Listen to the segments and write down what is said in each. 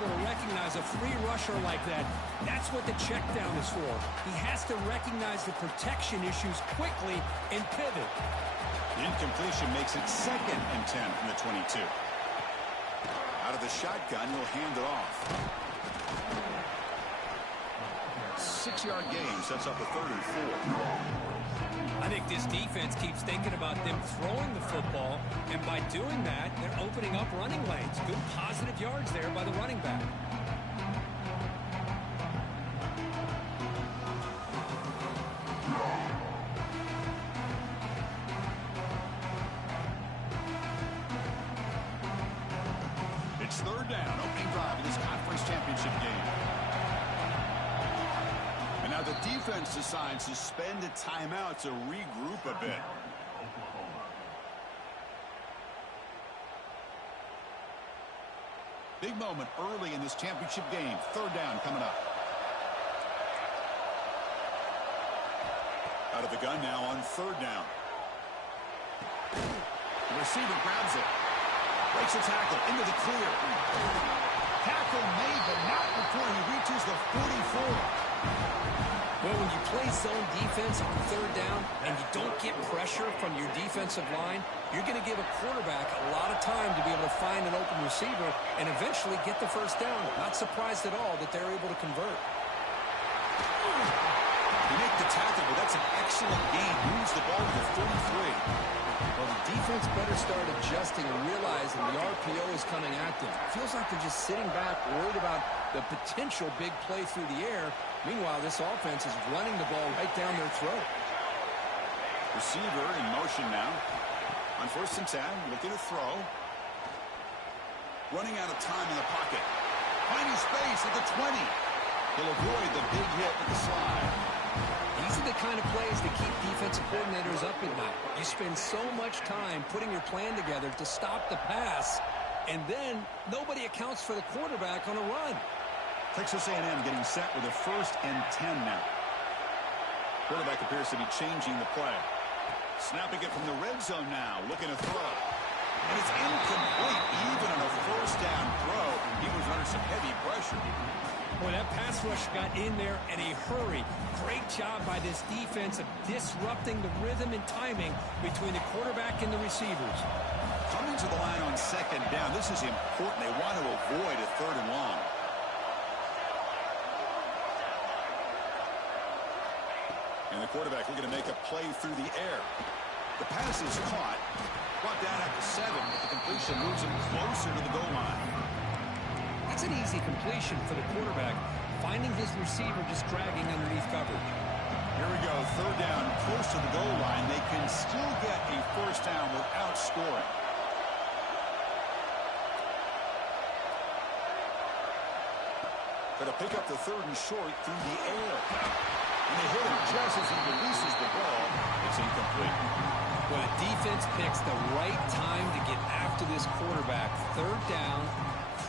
able to recognize a free rusher like that. That's what the check down is for. He has to recognize the protection issues quickly and pivot. The incompletion makes it 2nd and 10 from the 22. Out of the shotgun, he'll hand it off. 6-yard gain sets up a 3rd and 4. I think this defense keeps thinking about them throwing the football, and by doing that, they're opening up running lanes. Good positive yards there by the running back. It's 3rd down, opening drive in this conference championship game. And now the defense decides to spend a timeout to regroup a bit. Big moment early in this championship game. 3rd down coming up. Out of the gun now on 3rd down. The receiver grabs it. Breaks a tackle into the clear. Tackle made, but not before he reaches the 44. Well, when you play zone defense on 3rd down and you don't get pressure from your defensive line, you're going to give a quarterback a lot of time to be able to find an open receiver and eventually get the 1st down. Not surprised at all that they're able to convert. They make the tackle, but that's an excellent gain. Moves the ball to the 33. Well, the defense better start adjusting and realizing the RPO is coming at them. Feels like they're just sitting back, worried about the potential big play through the air. Meanwhile, this offense is running the ball right down their throat. Receiver in motion now. On 1st and 10, looking to throw. Running out of time in the pocket. Finding space at the 20. He'll avoid the big hit with the slide. These are the kind of plays that keep defensive coordinators up at night. You spend so much time putting your plan together to stop the pass, and then nobody accounts for the quarterback on a run. Texas A&M getting set with a 1st and 10 now. Quarterback appears to be changing the play. Snapping it from the red zone now, looking to throw. And it's incomplete, even on a 1st down throw. He was under some heavy pressure. Boy, that pass rush got in there in a hurry. Great job by this defense of disrupting the rhythm and timing between the quarterback and the receivers. Coming to the line on 2nd down, this is important. They want to avoid a 3rd and long. And the quarterback looking to make a play through the air. The pass is caught. Brought down after 7, but the completion moves him closer to the goal line. It's an easy completion for the quarterback, finding his receiver just dragging underneath coverage. Here we go, 3rd down, close to the goal line. They can still get a 1st down without scoring. Going to pick up the 3rd and short through the air. And they hit him just as he releases the ball. It's incomplete. Well, the defense picks the right time to get after this quarterback. 3rd down,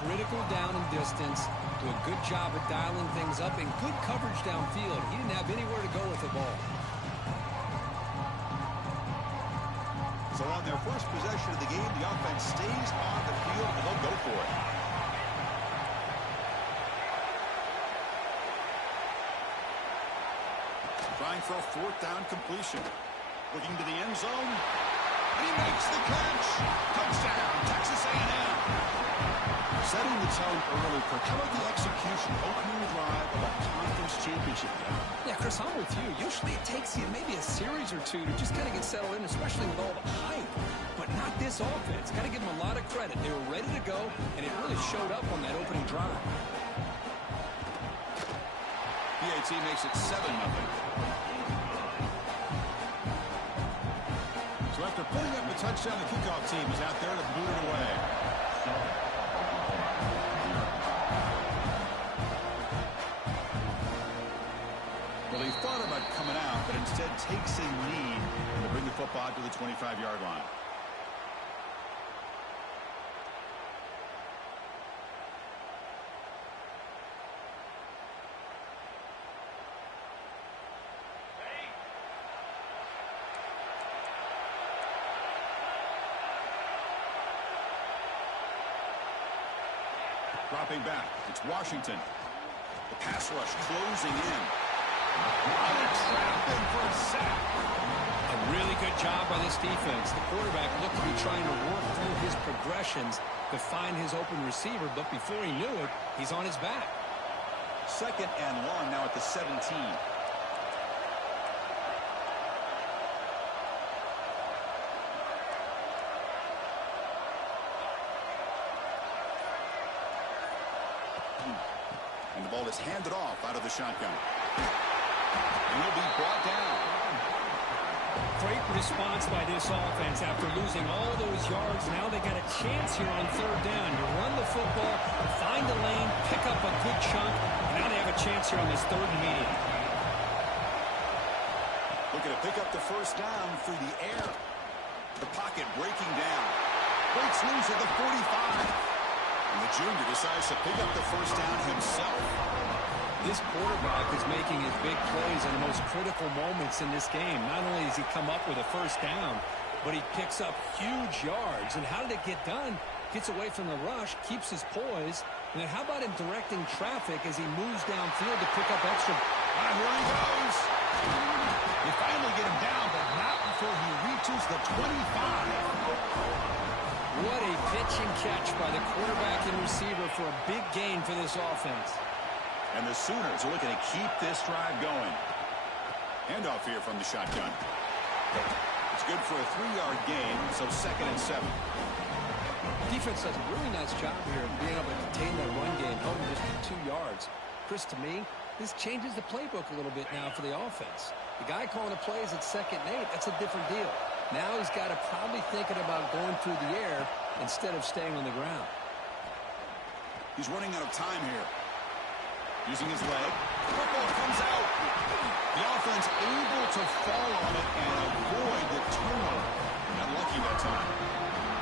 critical down and distance. Do a good job of dialing things up and good coverage downfield. He didn't have anywhere to go with the ball. So on their first possession of the game, the offense stays on the field and they'll go for it. Trying for a 4th down completion. Looking to the end zone. And he makes the catch. Touchdown, Texas A&M. Setting the tone early. How about the execution? Opening drive of a conference championship game. Yeah, Chris, I'm with you. Usually it takes you maybe a series or two to just kind of get settled in, especially with all the hype. But not this offense. Got to give them a lot of credit. They were ready to go, and it really showed up on that opening drive. PAT makes it 7-0. So after putting up the touchdown, the kickoff team is out there to boot it away. Well, he thought about coming out, but instead takes a knee to bring the football to the 25-yard line. Dropping back, it's Washington. The pass rush closing in. Trapping for a sack. A really good job by this defense. The quarterback looked to be trying to work through his progressions to find his open receiver, but before he knew it, he's on his back. 2nd and long now at the 17. And the ball is handed off out of the shotgun. And he'll be brought down. Great response by this offense after losing all those yards. Now they got a chance here on 3rd down. You run the football, find a lane, pick up a good chunk, and now they have a chance here on this 3rd and medium. Looking to pick up the 1st down through the air. The pocket breaking down. Breaks loose at the 45. And the junior decides to pick up the 1st down himself. This quarterback is making his big plays in the most critical moments in this game. Not only does he come up with a 1st down, but he picks up huge yards. And how did it get done? Gets away from the rush, keeps his poise. And then how about him directing traffic as he moves downfield to pick up extra? Here he goes. You finally get him down, but not before he reaches the 25. What a pitch and catch by the quarterback and receiver for a big gain for this offense. And the Sooners are looking to keep this drive going. Handoff here from the shotgun. It's good for a 3-yard gain, so 2nd and 7. Defense does a really nice job here of being able to contain that run game, held him just to 2 yards. Chris, to me, this changes the playbook a little bit now for the offense. The guy calling the plays at 2nd and 8, that's a different deal. Now he's got to probably thinking about going through the air instead of staying on the ground. He's running out of time here. Using his leg. Football comes out. The offense able to fall on it and avoid the turnover. Unlucky that time.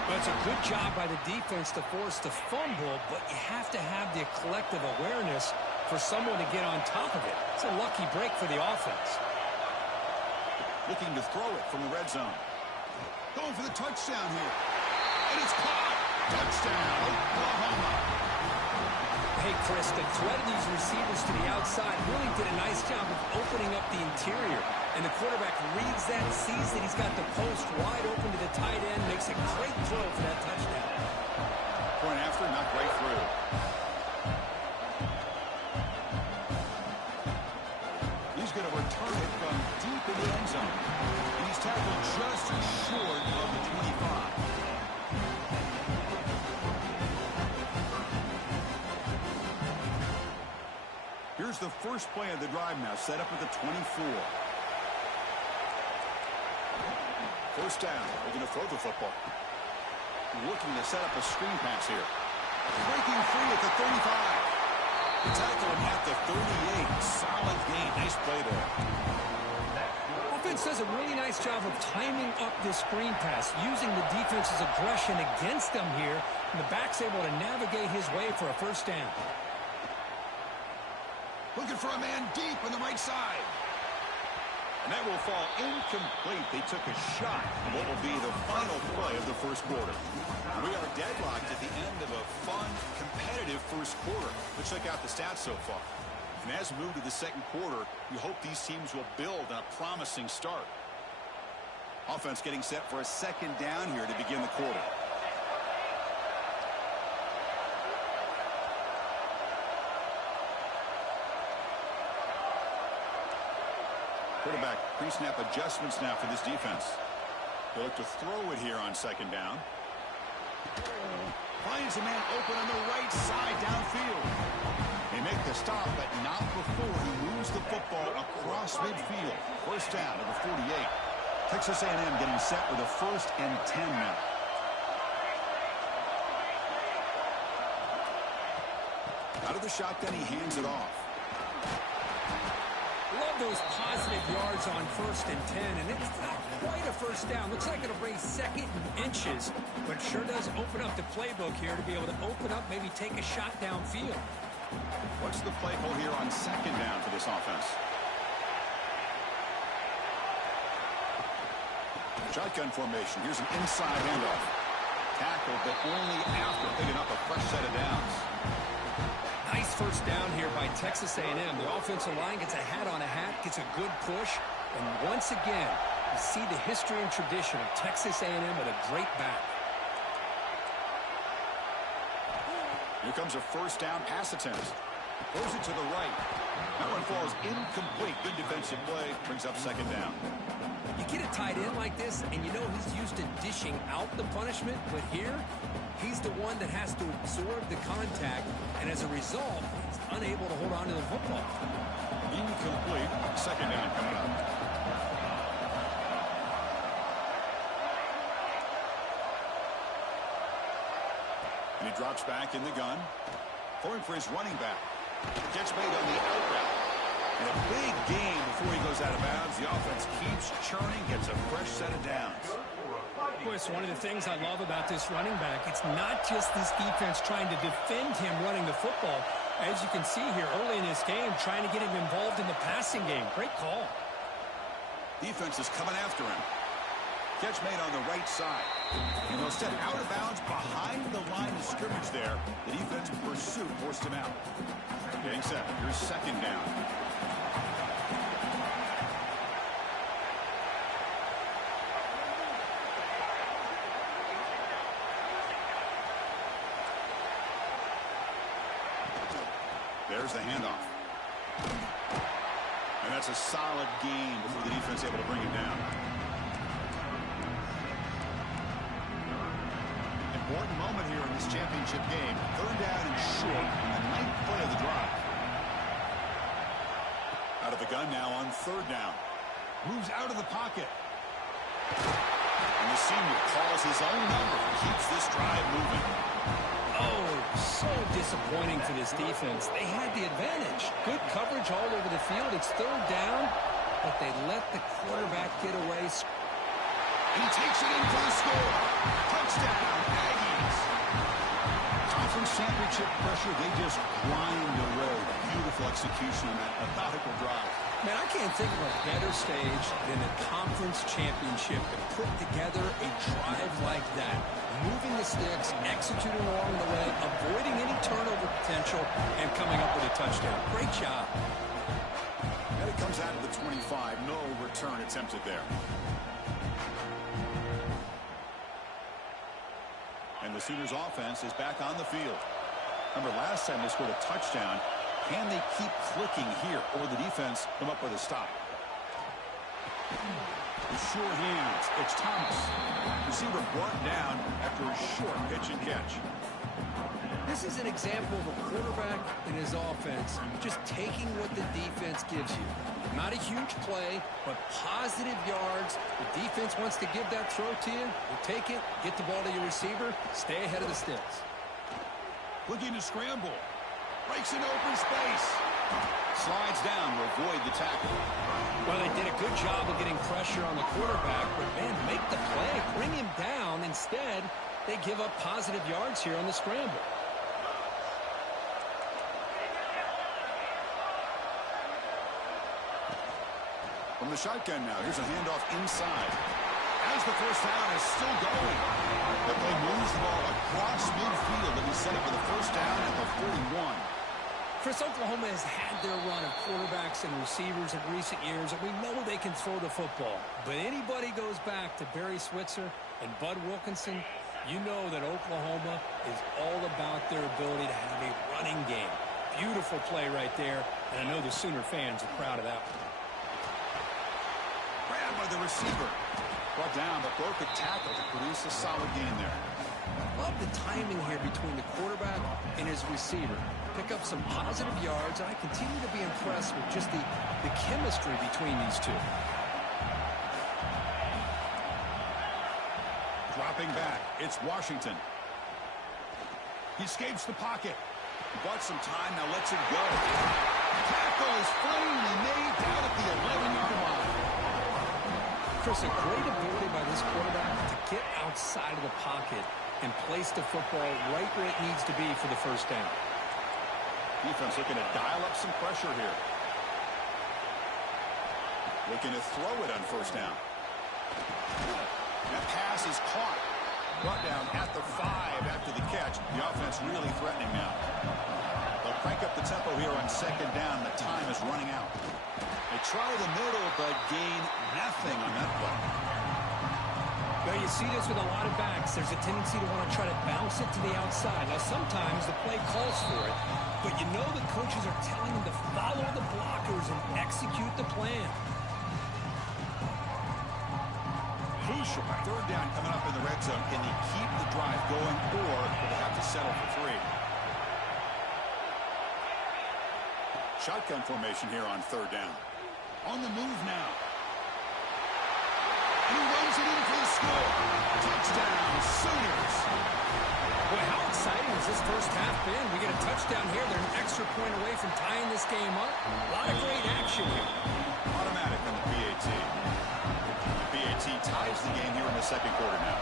But it's a good job by the defense to force the fumble, but you have to have the collective awareness for someone to get on top of it. It's a lucky break for the offense. Looking to throw it from the red zone. Going for the touchdown here. And it's caught. Touchdown, Oklahoma. Hey, Chris, the threat of these receivers to the outside really did a nice job of opening up the interior. And the quarterback reads that, sees that he's got the post wide open to the tight end, makes a great throw for that touchdown. Point after, not right through. He's going to return it from deep in the end zone. And he's tackled just short of the 25. Here's the first play of the drive now, set up at the 24. 1st down. They're going to throw the football. Looking to set up a screen pass here. Breaking free at the 35. The tackle him at the 38. Solid gain. Nice play there. Offense does a really nice job of timing up this screen pass, using the defense's aggression against them here, and the back's able to navigate his way for a 1st down. Looking for a man deep on the right side. And that will fall incomplete. They took a shot at what will be the final play of the 1st quarter. We are deadlocked at the end of a fun, competitive 1st quarter. Let's check out the stats so far. And as we move to the 2nd quarter, we hope these teams will build on a promising start. Offense getting set for a 2nd down here to begin the quarter. Quarterback pre-snap adjustments now for this defense. They look to throw it here on 2nd down. Finds a man open on the right side downfield. They make the stop, but not before he moves the football across midfield. 1st down at the 48. Texas A&M getting set with a 1st and 10 now. Out of the shotgun, he hands it off. Love those positive yards on 1st and 10, and it's not quite a 1st down. Looks like it'll bring 2nd and inches, but it sure does open up the playbook here to be able to open up, maybe take a shot downfield. What's the play call here on 2nd down for this offense? Shotgun formation. Here's an inside handoff. Tackled, but only after picking up a fresh set of downs. first down here by Texas A&M. The offensive line gets a hat on a hat, gets a good push, and once again, you see the history and tradition of Texas A&M with a great back. Here comes a first down pass attempt. Throws it to the right. That one falls incomplete. Good defensive play. Brings up second down. You get a tight end like this, and you know he's used to dishing out the punishment, but here, he's the one that has to absorb the contact, and as a result, he's unable to hold on to the football. Incomplete. Second down coming up. And he drops back in the gun. Throwing for his running back. Gets made on the out route. And a big gain before he goes out of bounds. The offense keeps churning, gets a fresh set of downs. Boy, it's one of the things I love about this running back. It's not just this defense trying to defend him running the football. As you can see here early in this game, trying to get him involved in the passing game. Great call. Defense is coming after him. Catch made on the right side. And he'll step out of bounds behind the line of scrimmage there. The defense pursuit forced him out. Getting set. Here's second down. There's the handoff. And that's a solid gain before the defense able to bring him down. Important moment here in this championship game. Third down and short on the 9th play of the drive. Out of the gun now on third down. Moves out of the pocket. And the senior calls his own number. Keeps this drive moving. Oh, so disappointing for this defense. They had the advantage. Good coverage all over the field. It's third down, but they let the quarterback get away. And he takes it in for the score. Touchdown, Aggies. Conference championship pressure, they just grind the road. Beautiful execution on that methodical drive. Man, I can't think of a better stage than a conference championship to put together a drive like that. Moving the sticks, executing along the way, avoiding any turnover potential, and coming up with a touchdown. Great job. And it comes out of the 25. No return attempted there. And the Sooners offense is back on the field. Remember, last time they scored a touchdown. Can they keep clicking here, or the defense come up with a stop? With sure hands, it's Thomas. Receiver brought down after a short pitch and catch. This is an example of a quarterback and his offense just taking what the defense gives you. Not a huge play, but positive yards. The defense wants to give that throw to you. You take it, get the ball to your receiver, stay ahead of the sticks. Looking to scramble. Breaks into open space. Slides down to avoid the tackle. Well, they did a good job of getting pressure on the quarterback, but, man, make the play, bring him down. Instead, they give up positive yards here on the scramble. From the shotgun now, here's a handoff inside. As the first down is still going. The play moves the ball across midfield, and he's set up for the first down at the 41. Chris, Oklahoma has had their run of quarterbacks and receivers in recent years, and we know they can throw the football. But anybody goes back to Barry Switzer and Bud Wilkinson, you know that Oklahoma is all about their ability to have a running game. Beautiful play right there, and I know the Sooner fans are proud of that one. Grabbed by the receiver. Brought down, but broke a tackle to produce a solid gain there. Love the timing here between the quarterback and his receiver. Pick up some positive yards, and I continue to be impressed with just the chemistry between these two. Dropping back, it's Washington. He escapes the pocket. Bought some time, now lets it go. Tackle is finally made down at the 11-yard line. Chris, a great ability by this quarterback to get outside of the pocket and place the football right where it needs to be for the first down. Defense looking to dial up some pressure here. Looking to throw it on first down. That pass is caught. Brought down at the 5 after the catch. The offense really threatening now. They'll crank up the the tempo here on second down. The time is running out. They try the middle, but gain nothing on that play. Well, you see this with a lot of backs. There's a tendency to want to try to bounce it to the outside. Now, sometimes the play calls for it, but you know the coaches are telling them to follow the blockers and execute the plan. Crucial. Third down coming up in the red zone. Can they keep the drive going, or will they have to settle for 3? Shotgun formation here on third down. On the move now. And he runs it in for the score. Touchdown, Sooners. Boy, how exciting has this first half been? We get a touchdown here. They're an extra point away from tying this game up. A lot of great action here. Automatic on the PAT. The PAT ties the game here in the second quarter now.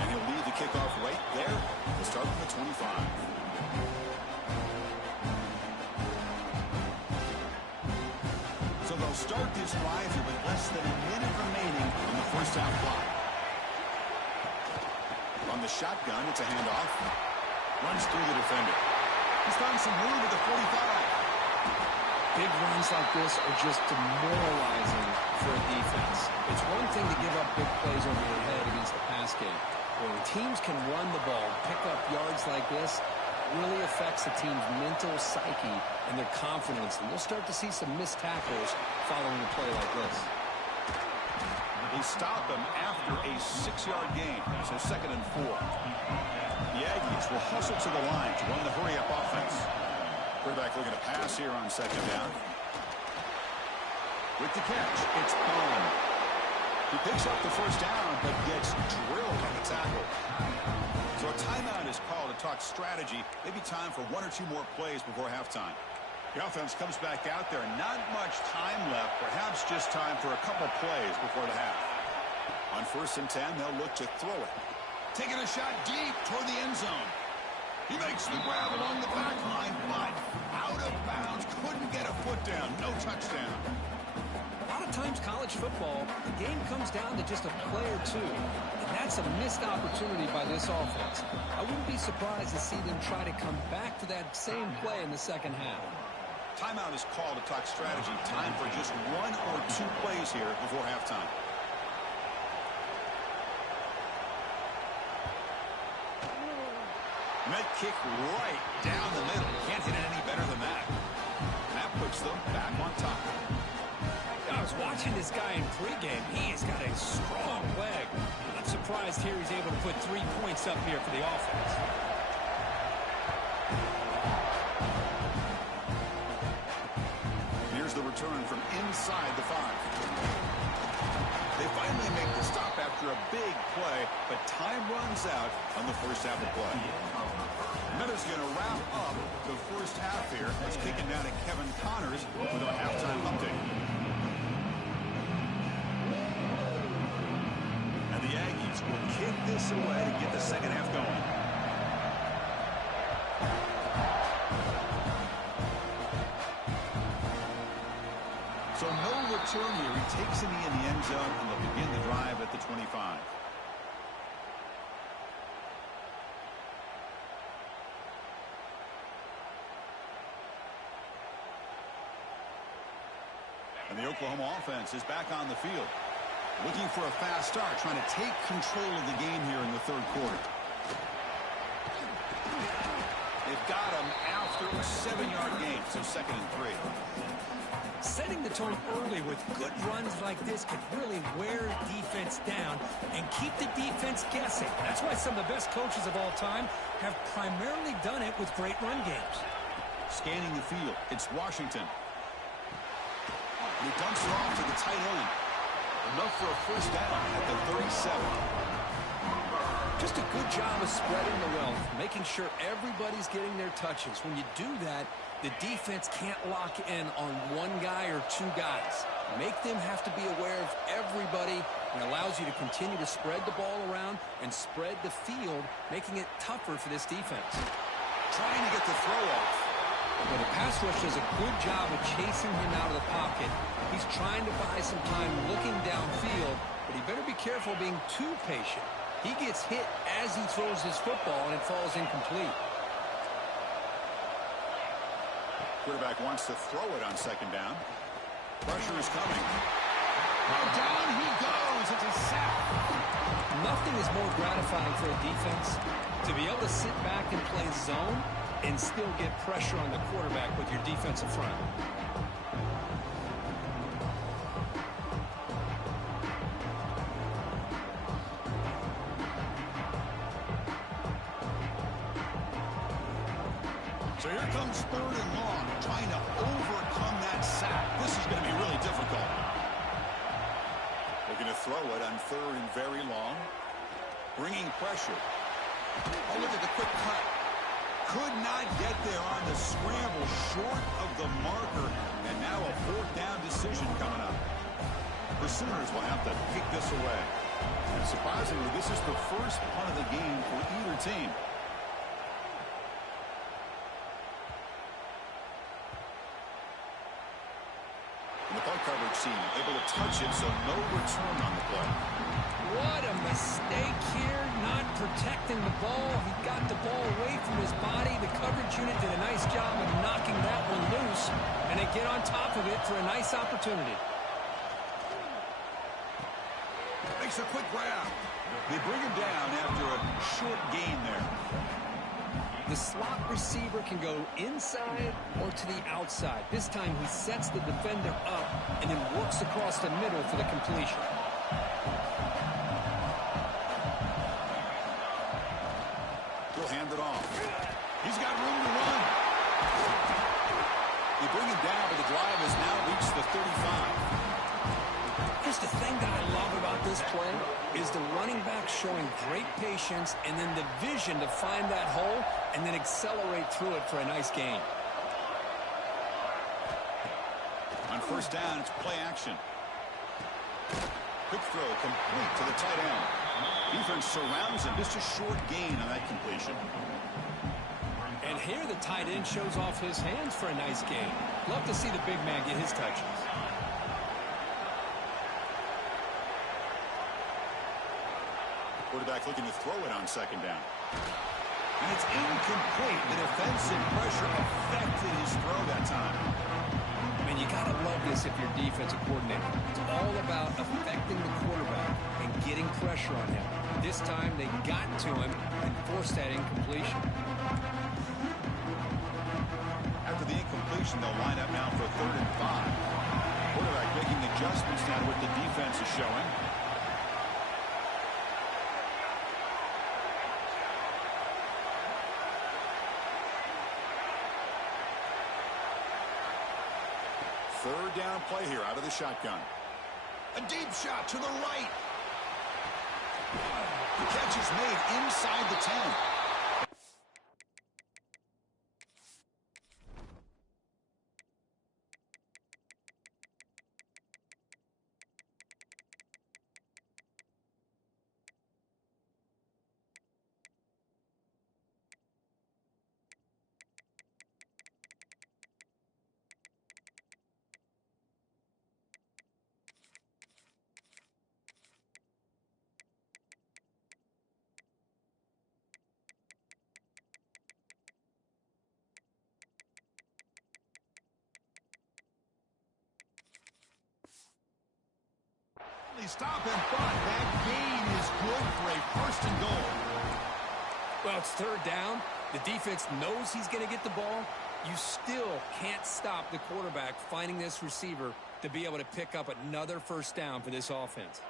And he'll lead the kickoff right there. We'll start from the 25. So they'll start this drive here with less than a minute remaining on the first half clock. On the shotgun, it's a handoff. Runs through the defender. He's found some room at the 45. Big runs like this are just demoralizing for a defense. It's one thing to give up big plays over your head against the pass game. When teams can run the ball, pick up yards like this, really affects the team's mental psyche and their confidence. And you'll start to see some missed tackles following a play like this. They stop him after a 6-yard gain, so 2nd and 4. The Aggies will hustle to the line to run the hurry-up offense. Quarterback looking to pass here on second down. With the catch, it's Bond. He picks up the first down, but gets drilled on the tackle. So a timeout is called to talk strategy. Maybe time for 1 or 2 more plays before halftime. The offense comes back out there. Not much time left. Perhaps just time for a couple plays before the half. On 1st and 10, they'll look to throw it. Taking a shot deep toward the end zone. He makes the grab along the back line, but out of bounds. Couldn't get a foot down. No touchdown. A lot of times college football, the game comes down to just a play or two. And that's a missed opportunity by this offense. I wouldn't be surprised to see them try to come back to that same play in the second half. Timeout is called to talk strategy. Time for just 1 or 2 plays here before halftime. Met kick right down the middle. Can't hit it any better than that. And that puts them back on top. I was watching this guy in pregame. He has got a strong leg. I'm surprised here he's able to put 3 points up here for the offense. Here's the return from inside the 5. They finally make the stop after a big play, but time runs out on the first half of play. Meta's going to wrap up the first half here as kicking down at Kevin Connors with our halftime update. And the Aggies will kick this away to get the second half going. So no return here. He takes a knee in the end zone, and they'll begin the drive at the 25. And the Oklahoma offense is back on the field. Looking for a fast start, trying to take control of the game here in the third quarter. They've got him after a 7-yard gain, so 2nd and 3. Setting the tone early with good runs like this could really wear defense down and keep the defense guessing. That's why some of the best coaches of all time have primarily done it with great run games. Scanning the field, it's Washington. And he dumps it off to the tight end. Enough for a first down at the 37. Just a good job of spreading the wealth, making sure everybody's getting their touches. When you do that, the defense can't lock in on 1 guy or 2 guys. Make them have to be aware of everybody. It allows you to continue to spread the ball around and spread the field, making it tougher for this defense. Trying to get the throw off. Well, the pass rush does a good job of chasing him out of the pocket. He's trying to buy some time looking downfield, but he better be careful being too patient. He gets hit as he throws his football, and it falls incomplete. Quarterback wants to throw it on second down. Pressure is coming. Oh, down he goes. It's a sack. Nothing is more gratifying for a defense to be able to sit back and play zone and still get pressure on the quarterback with your defensive front. So here comes third and long, trying to overcome that sack. This is going to be really difficult. Looking to throw it on third and very long. Bringing pressure. Oh, look at the quick cut. Could not get there on the scramble, short of the marker. And now a fourth down decision coming up. The Sooners will have to kick this away. And surprisingly, this is the first punt of the game for either team. And the punt coverage team able to touch it, so no return on the play. What a mistake here, not protecting the ball. He got the ball away from his body. The coverage unit did a nice job of knocking that one loose, and they get on top of it for a nice opportunity. Makes a quick grab. They bring him down after a short gain there. The slot receiver can go inside or to the outside. This time he sets the defender up and then works across the middle for the completion. He'll hand it off. He's got room to run. They bring him down, but the drive has now reached the 35. Here's the thing that I love about this play is the running back showing great patience and then the vision to find that hole and then accelerate through it for a nice gain. On first down, it's play action. Quick throw complete to the tight end. Defense surrounds him. Just a short gain on that completion. And here the tight end shows off his hands for a nice gain. Love to see the big man get his touches. Quarterback looking to throw it on second down. And it's incomplete. The defensive pressure affected his throw that time. I mean, you got to love this if you're defensive coordinator. It's all about affecting the quarterback and getting pressure on him. This time they got to him and forced that incompletion. After the incompletion, they'll line up now for 3rd and 5. Quarterback making adjustments now to what the defense is showing. Third down play here out of the shotgun. A deep shot to the right. The catch is made inside the 10. Stop and thought that gain is good for a 1st and goal. Well, it's 3rd down. The defense knows he's going to get the ball. You still can't stop the quarterback finding this receiver to be able to pick up another 1st down for this offense.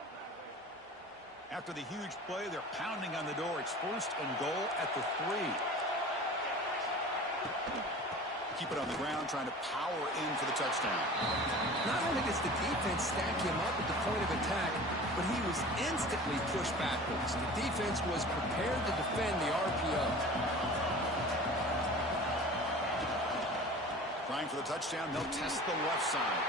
After the huge play, they're pounding on the door. It's 1st and goal at the 3. Keep it on the ground, trying to power in for the touchdown. Not only does the defense stack him up at the point of attack, but he was instantly pushed backwards. The defense was prepared to defend the RPO. Trying for the touchdown, they'll test the left side.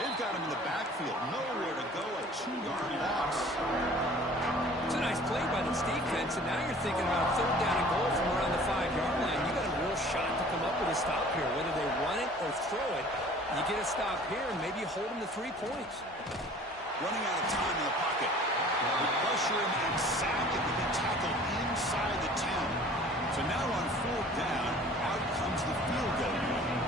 They've got him in the backfield. Nowhere to go, a 2-yard loss. It's a nice play by this defense, and now you're thinking about 3rd down and goal from around the 5-yard line. You got a real shot to come up with a stop here. Whether they run it or throw it, you get a stop here and maybe you hold them to 3 points. Running out of time in the pocket. We pressure him and sack it with a tackle inside the 10. So now on 4th down, out comes the field goal unit.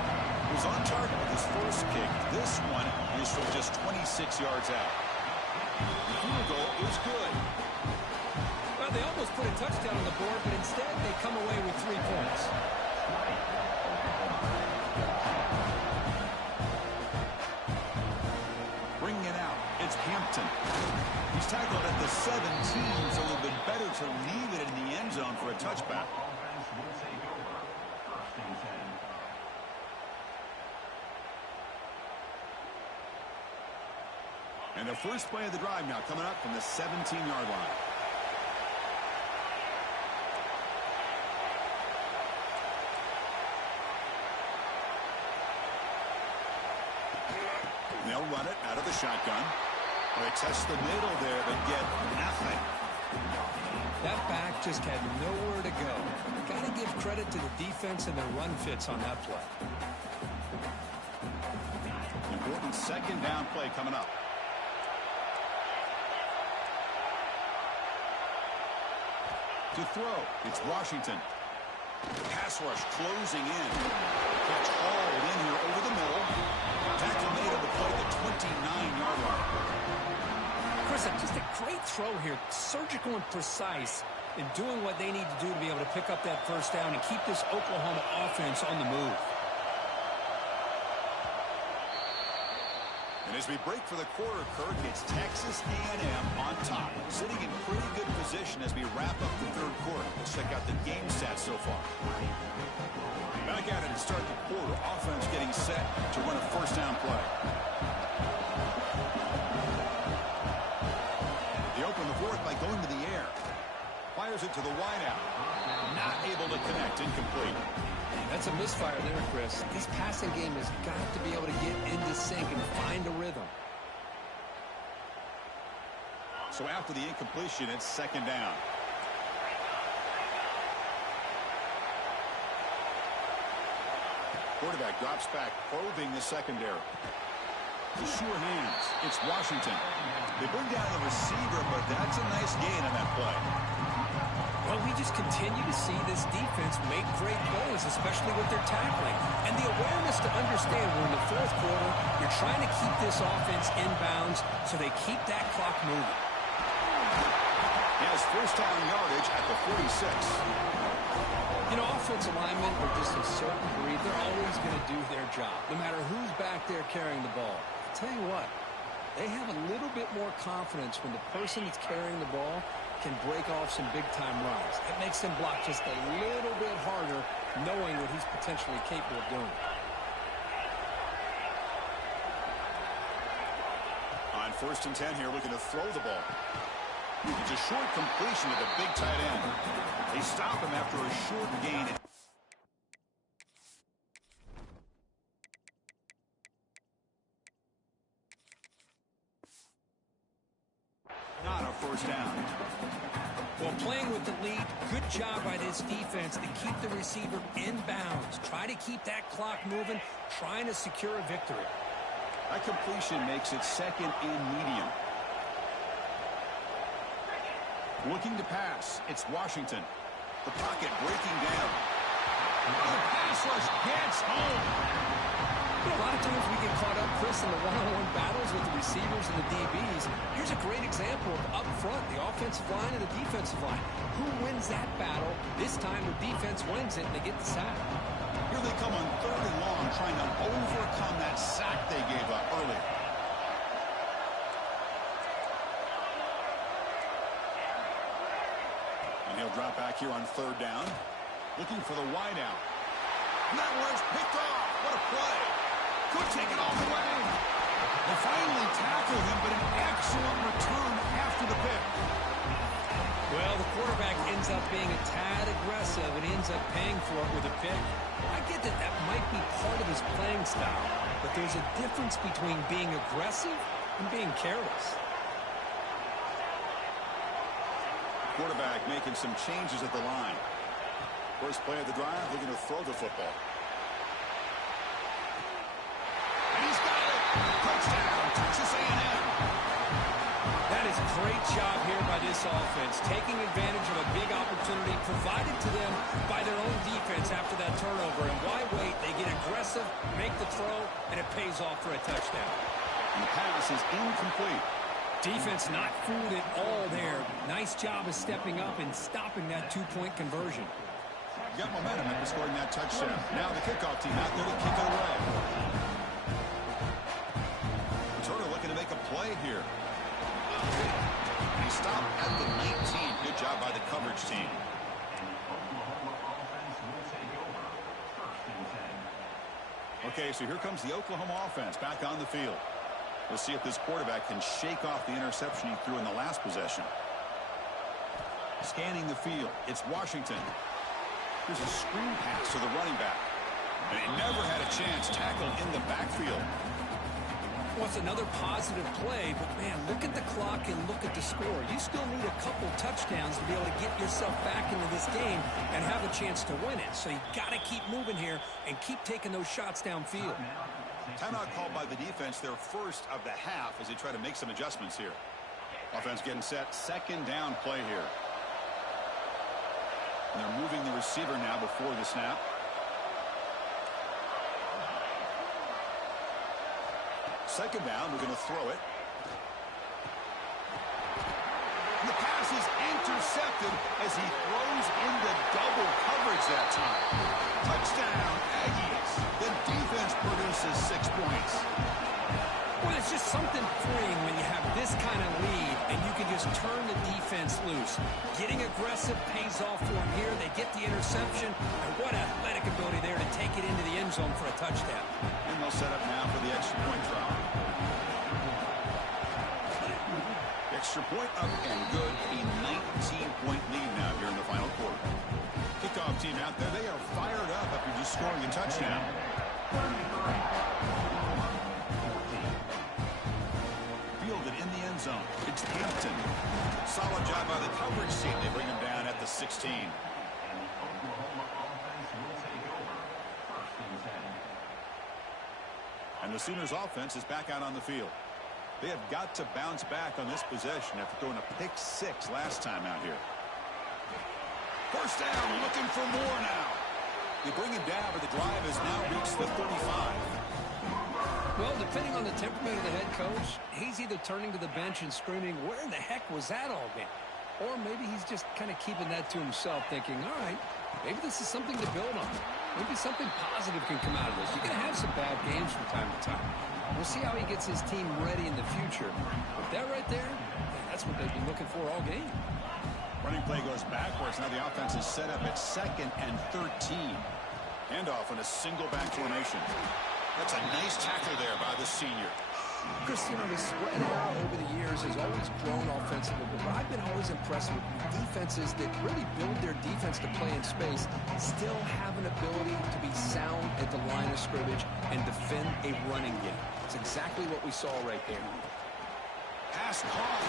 He was on target with his first kick. This one is from just 26 yards out. The field goal is good. Well, they almost put a touchdown on the board, but instead they come away with 3 points. Bringing it out, it's Hampton. He's tackled at the 17, so a little bit better to leave it in the end zone for a touchback. And the first play of the drive now coming up from the 17-yard line. They'll run it out of the shotgun. They test the middle there, but get nothing. That back just had nowhere to go. Got to give credit to the defense and their run fits on that play. Important 2nd down play coming up. To throw, it's Washington. Pass rush closing in. Catch hauled in here over the middle. Tackle made on the play at the 29-yard line. Chris, just a great throw here. Surgical and precise in doing what they need to do to be able to pick up that first down and keep this Oklahoma offense on the move. And as we break for the quarter, Kirk, it's Texas A&M on top, sitting in pretty good position as we wrap up the 3rd quarter. Let's check out the game stats so far. Back at it to start the quarter. Offense getting set to run a first down play. They open the 4th by going to the air. Fires it to the wideout. Not able to connect. Incomplete. That's a misfire there, Chris. This passing game has got to be able to get into sync and find a rhythm. So after the incompletion, it's 2nd down. Quarterback drops back, probing the secondary. To sure hands, it's Washington. They bring down the receiver, but that's a nice gain on that play. Well, we just continue to see this defense make great plays, especially with their tackling. And the awareness to understand we're in the 4th quarter, you're trying to keep this offense in bounds so they keep that clock moving. He has first down yardage at the 46. You know, offensive linemen are just a certain breed. They're always going to do their job, no matter who's back there carrying the ball. I'll tell you what, they have a little bit more confidence when the person that's carrying the ball can break off some big-time runs. It makes them block just a little bit harder, knowing what he's potentially capable of doing. On 1st and 10 here, looking to throw the ball. It's a short completion to the big tight end. They stop him after a short gain. Not a first down. Well, playing with the lead, good job by this defense to keep the receiver in bounds. Try to keep that clock moving, trying to secure a victory. That completion makes it 2nd and medium. Looking to pass, it's Washington. The pocket breaking down. The pass rush gets home. You know, a lot of times we get caught up, Chris, in the one-on-one battles with the receivers and the DBs. Here's a great example of up front, the offensive line and the defensive line. Who wins that battle? This time the defense wins it and they get the sack. Here they come on 3rd and long, trying to overcome that sack they gave up earlier. And he'll drop back here on 3rd down, looking for the wideout. And that one's picked off. What a play. Could take it all the way. They finally tackle him, but an excellent return after the pick. Well, the quarterback ends up being a tad aggressive and ends up paying for it with a pick. I get that that might be part of his playing style, but there's a difference between being aggressive and being careless. Quarterback making some changes at the line. First play of the drive, looking to throw the football. And he's got it. Touchdown, Texas A&M. Great job here by this offense, taking advantage of a big opportunity provided to them by their own defense after that turnover. And why wait? They get aggressive, make the throw, and it pays off for a touchdown. And the pass is incomplete. Defense not fooled at all there. Nice job of stepping up and stopping that two-point conversion. Got momentum after scoring that touchdown. Now the kickoff team out there to kick it away. Turner looking to make a play here. He stopped at the 19. Good job by the coverage team. Okay, so here comes the Oklahoma offense back on the field. We'll see if this quarterback can shake off the interception he threw in the last possession. Scanning the field, it's Washington. Here's a screen pass to the running back. And he never had a chance tackled in the backfield. Well, it's another positive play, but, man, look at the clock and look at the score. You still need a couple touchdowns to be able to get yourself back into this game and have a chance to win it. So you got to keep moving here and keep taking those shots downfield. Timeout called by the defense, their first of the half, as they try to make some adjustments here. Offense getting set, second down play here. And they're moving the receiver now before the snap. Second down, we're going to throw it. And the pass is intercepted as he throws into double coverage that time. Touchdown, Aggies. The defense produces 6 points. Well, it's just something freeing when you have this kind of lead and you can just turn the defense loose. Getting aggressive pays off for them here. They get the interception, and what athletic ability there to take it into the end zone for a touchdown. And they'll set up now for the extra point try. Extra point up and good. A 19-point lead now here in the final quarter. Kickoff team out there. They are fired up after just scoring a touchdown. Fielded in the end zone. It's Hampton. Solid job by the coverage team. They bring him down at the 16. And the Sooners offense is back out on the field. They have got to bounce back on this possession after throwing a pick 6 last time out here. First down, looking for more now. They bring him down, but the drive has now reached the 35. Well, depending on the temperament of the head coach, he's either turning to the bench and screaming, where in the heck was that all game? Or maybe he's just kind of keeping that to himself, thinking, all right, maybe this is something to build on. Maybe something positive can come out of this. You're going to have some bad games from time to time. We'll see how he gets his team ready in the future. But that right there, that's what they've been looking for all game. Running play goes backwards. Now the offense is set up at 2nd and 13. Handoff in a single back formation. That's a nice tackle there by the senior. Chris, you know, the spread out over the years has always grown offensively, but I've been always impressed with defenses that really build their defense to play in space, still have an ability to be sound at the line of scrimmage and defend a running game. It's exactly what we saw right there. Pass caught.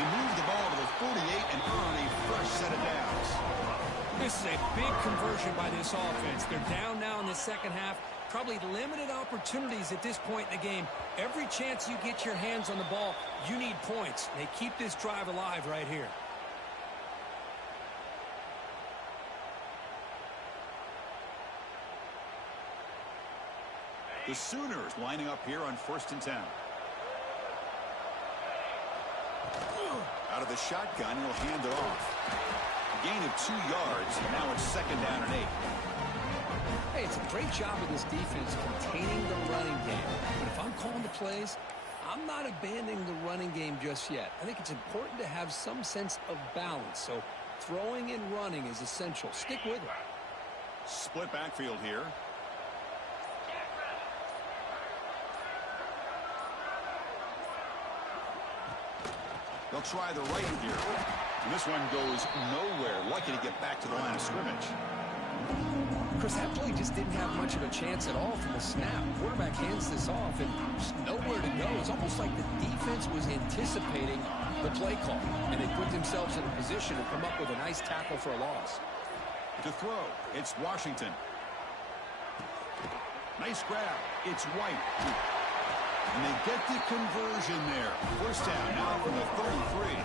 He moved the ball to the 48 and earned a fresh set of downs. This is a big conversion by this offense. They're down now in the second half. Probably limited opportunities at this point in the game. Every chance you get your hands on the ball, you need points. They keep this drive alive right here. The Sooners lining up here on 1st and 10. Out of the shotgun, he'll hand it off. A gain of 2 yards, and now it's 2nd down and 8. Hey, it's a great job of this defense containing the running game. But if I'm calling the plays, I'm not abandoning the running game just yet. I think it's important to have some sense of balance. So throwing and running is essential. Stick with it. Split backfield here. They'll try the right here. And this one goes nowhere. Lucky to get back to the line of scrimmage. Chris, that play just didn't have much of a chance at all from the snap. Quarterback hands this off and just nowhere to go. It's almost like the defense was anticipating the play call, and they put themselves in a position to come up with a nice tackle for a loss. To throw, it's Washington. Nice grab. It's White. And they get the conversion there. First down now from the 33.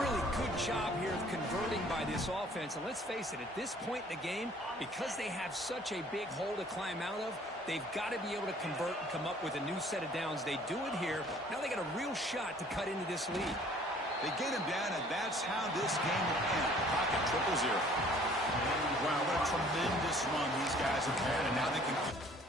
Really good job here of converting by this offense. And let's face it, at this point in the game, because they have such a big hole to climb out of, they've got to be able to convert and come up with a new set of downs. They do it here. Now they got a real shot to cut into this lead. They get him down, and that's how this game will end. Pocket 0-0. Wow, what a tremendous run these guys have had, and now they can...